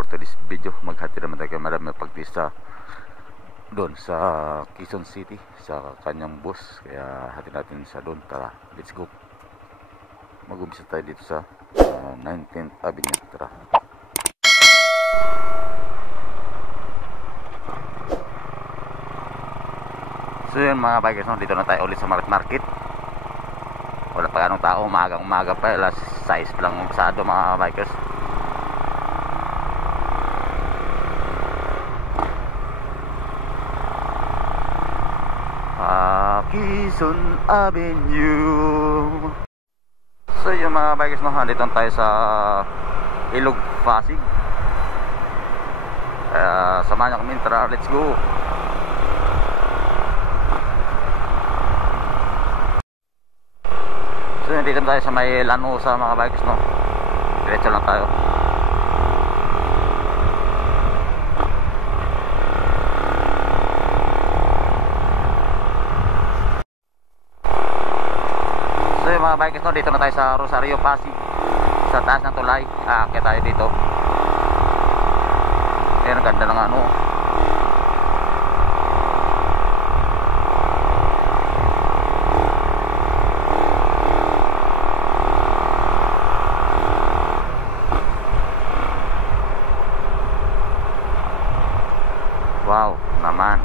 for today's video. Maghati naman tayo kay Madam Pagtista doon sa Quezon City sa kanyang boss, kaya hati natin sa doon. Tara, let's go. Mag-umpisa tayo dito sa 19th Avenue. Tara. So yun mga bikers, no? Dito na tayo ulit sa Market. Wala pa ganong tao, umaga pa, alas 6 pa lang magsado mga bikers. Quezon Avenue. So yung mga bikers, no, dito tayo sa Ilog Pasig. Samahan nyo kami, tara, let's go. So dito tayo sa may Lanusa mga bikers, no. Diretso lang tayo. Mga bikers, no, dito na tayo sa Rosario Pasig, sa taas ng tulay. Kaya tayo dito. Ayan, ang ganda ng ano. Wow naman,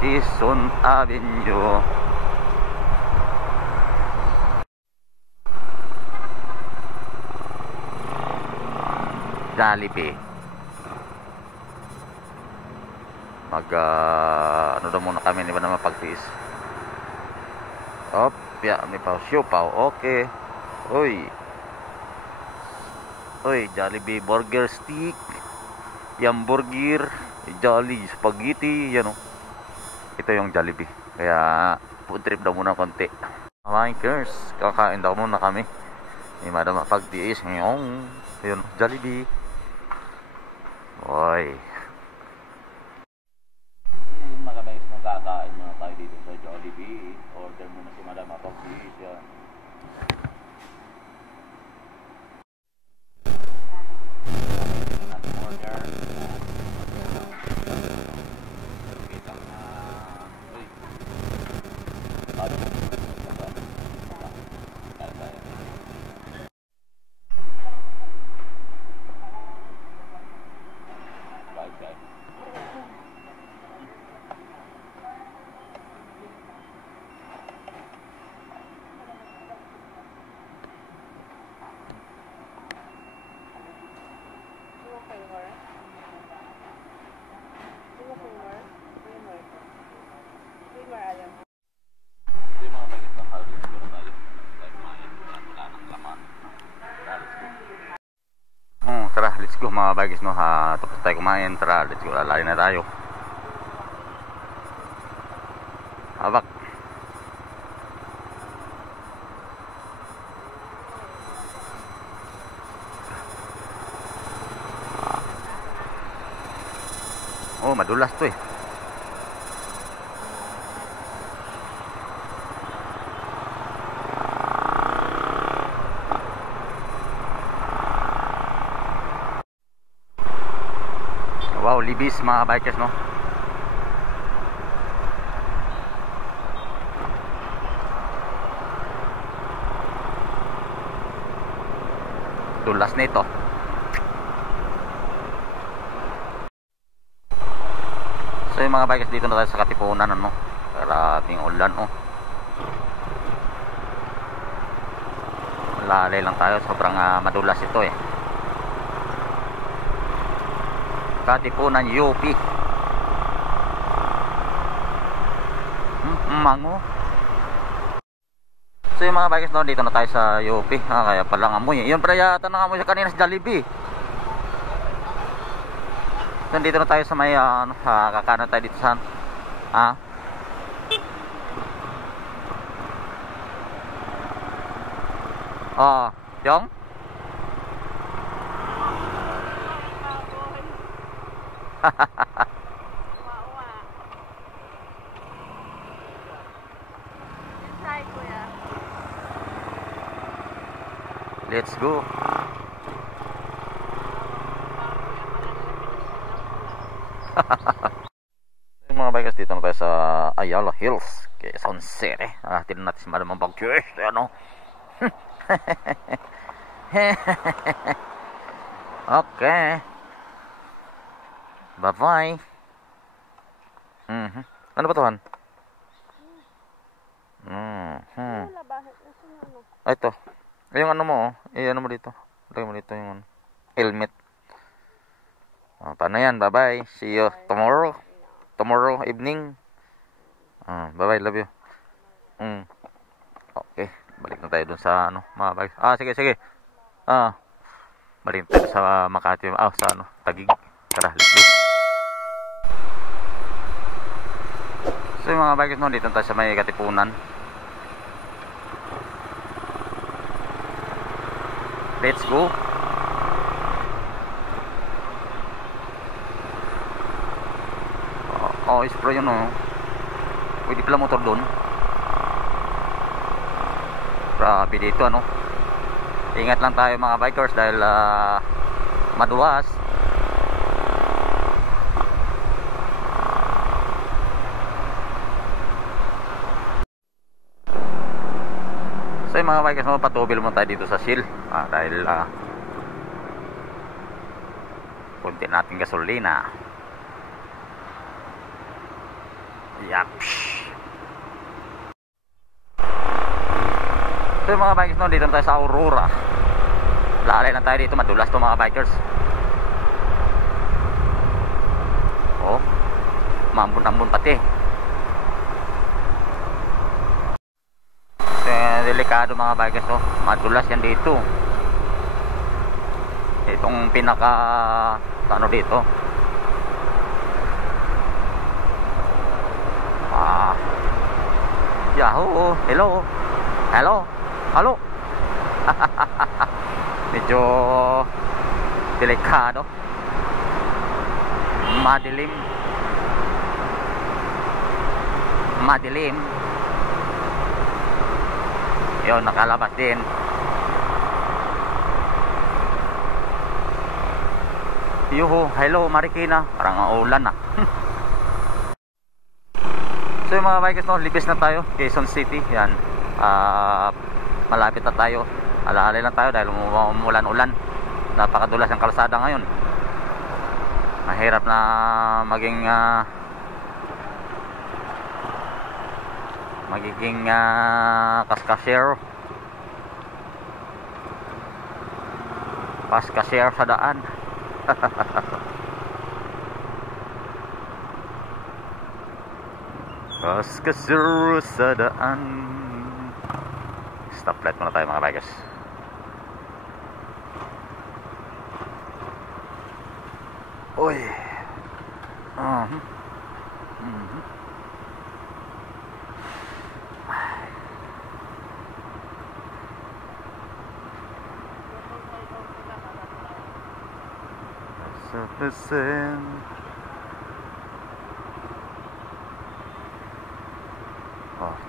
Quezon Avenue. Jollibee. Ano daw muna kami, di ba naman pagtiis. Op, ya, may pao, siupaw, okay. Uy, Jollibee burger stick, yum burger, Jolly spaghetti, yan o. Ito yung Jollibee. Kaya food trip daw muna konti. Bikers, kakain daw muna kami. May madama pagtiis ngayong yun, Jollibee. Oy. Mga guys, magkakain muna tayo dito sa Jollibee. Order muna si Madam Pagtis yan. Order. Tara, let's go mga bikers, no. Tapos tayo kumain, tara, let's go, lalari na tayo. Habak. Oh, madulas to eh. Wow, libis mga bikers, no. Dulas na ito. So yung mga bikers, dito na tayo sa Katipunan, ano. Para ating ulan, oh. Lalay lang tayo, sobrang madulas ito eh. Katipunan UP. Mango. So yung mga bikers, no, dito na tayo sa UP. Kaya palang amoy. Yun pala yata nang amoy sa kanina sa Jollibee. So dito na tayo sa may kakanan tayo dito sa yung Let's go. Yung mga bikers, dito na tayo sa Ayala Hills, Quezon City. Tignan natin si Madam Bagkers. Ano? Okay. Bye bye. Ano ba to, Han? Ay, ito. Yung ano mo, ano mo dito. Lagay mo dito yung helmet. Paano yan? Bye bye. See you tomorrow. Tomorrow evening. Bye bye. Love you. Okay. Balik na tayo dun sa mga bikers. Sige. Balik tayo sa Makati. Sa Taguig. Tara, let's go. So yung mga bikers dito tayo sa may Katipunan. Let's go. Spray yun pwede pala motor doon. Grabe dito ingat lang tayo mga bikers dahil madulas. So yung mga bikers patubil mo tayo dito sa Shell dahil kunti natin gasolina. Yap. So yung mga bikers dito tayo sa Aurora. Lalay na tayo dito, madulas to mga bikers. Mambun-ambun pati. Delikado mga bikers madulas yan dito. Itong pinaka dito. Yahoo! Hello! Medyo delikado. Madilim. Yun, nakalabas din. Hello Marikina. Parang ulan na. So yung mga bikers libis na tayo, Quezon City. Yan. Malapit na tayo. Alaalay lang tayo dahil umulan-ulan. Napakadulas ang kalsada ngayon. Mahirap na magiging kaskasyer sa daan. Kaskasyer sa daan. Stoplight muna tayo mga bikers. Oy.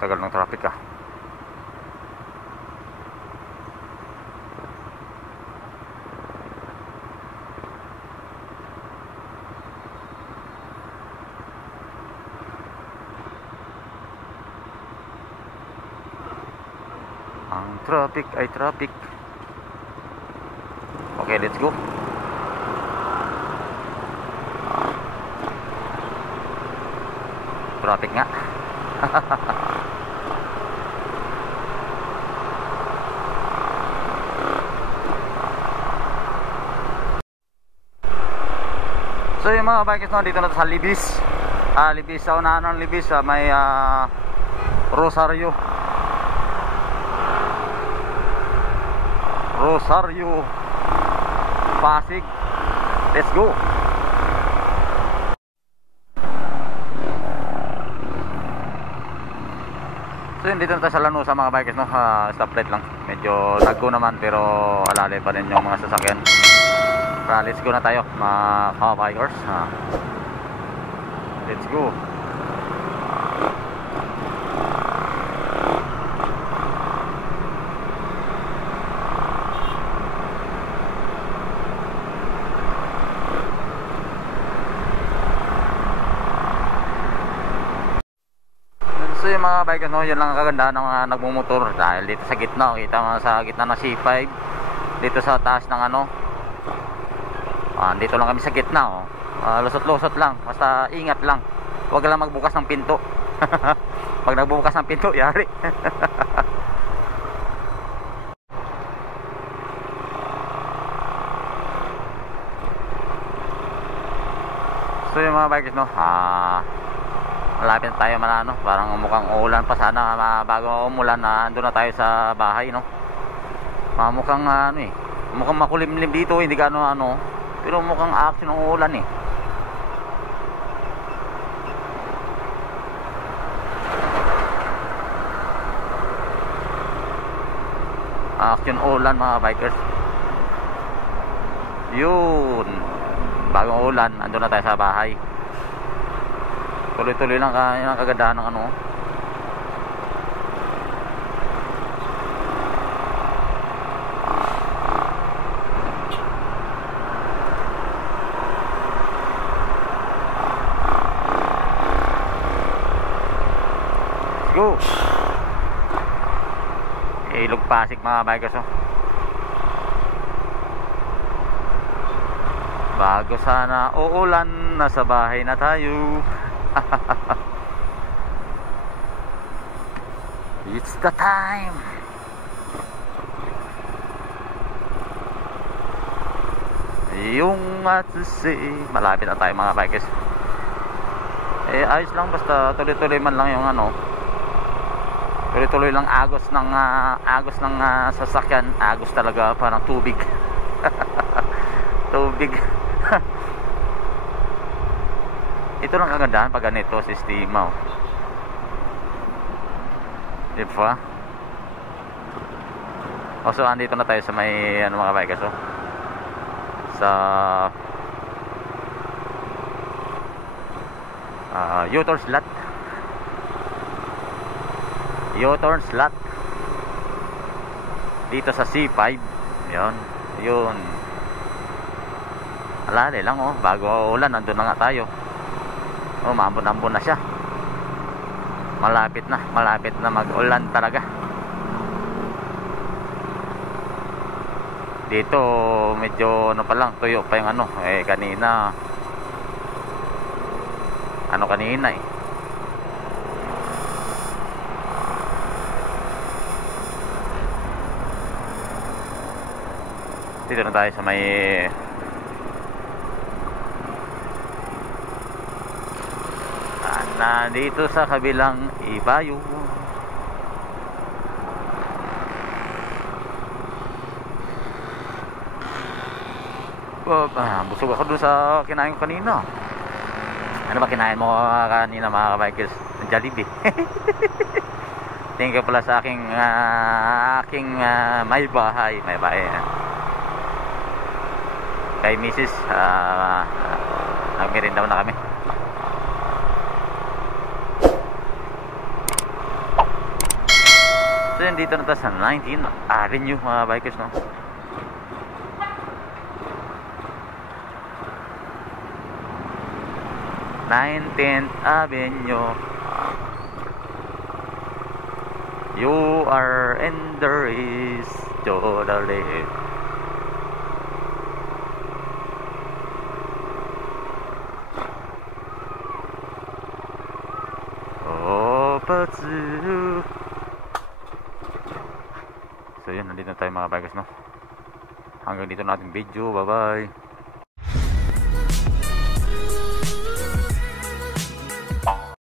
Tagal ng traffic Ang traffic ay traffic. Okay, let's go. Traffic nga. So yung mga bikers dito na sa Libis. Libis sa unahan ng Libis may Rosario Pasig. Let's go. So yun, dito na tayo sa Lanusa mga bikers stoplight lang. Medyo tagko naman pero alalay pa rin yung mga sasakyan. Let's go na tayo mga bikers. Let's go. yun mga bikers, no, yun lang ang kagandahan ng mga nagmumotor. Dahil dito sa gitna, kita mo sa gitna ng C5, dito sa taas ng ano, dito lang kami sa gitna, oh. Lusot-lusot lang, basta ingat lang, huwag lang magbukas ng pinto. Pag nagbubukas ng pinto, yari. So yung mga bikers, no, malapit na tayo manano, parang mukhang uulan pa sana, bago umulan na andun na tayo sa bahay, no. Mukhang ano eh, mukhang makulimlim dito, hindi gaano ano, pero mukhang action ng uulan eh. Action ulan mga bikers. Yun, bagong ulan, andun na tayo sa bahay. Tuloy-tuloy lang ang kagandahan ng ano. Let's go. Ilog Pasig mga bikers, oh. Bago sana uulan, nasa bahay na tayo. It's the time. Yung Atsuse, malapit na tayo mga bikers. Ayos lang, basta tuloy-tuloy man lang yung ano, tuloy-tuloy lang agos ng sasakyan. Agos talaga, parang tubig. Tubig. Ito lang kagandahan pag ganito sistema, oh. Diba? So andito na tayo sa may ano mga bikers, oh. Sa U-turn slot. U-turn slot dito sa C5. Yun. Yun. Alala lang, oh. Bago ulan, nandun na nga tayo. Oh, maambon-ambon na siya. Malapit na mag-ulan talaga. Dito medyo ano pa lang, tuyo pa yung ano, kanina eh. Dito na tayo sa may dito sa kabilang Ibayo. Busog ako dun sa kinain ko kanina. Ano ba kinain mo kanina mga bikers? Jollibee. Thank you pala sa aking may bahay. Kay Mrs. Nagmerinda na kami. So yun, dito na tayo sa 19th Avenue mga bikers, no. Nineteenth Avenue. You are in the race to the left. So yun, nandito na tayo mga bikers, no. Hanggang dito natin video. Bye bye.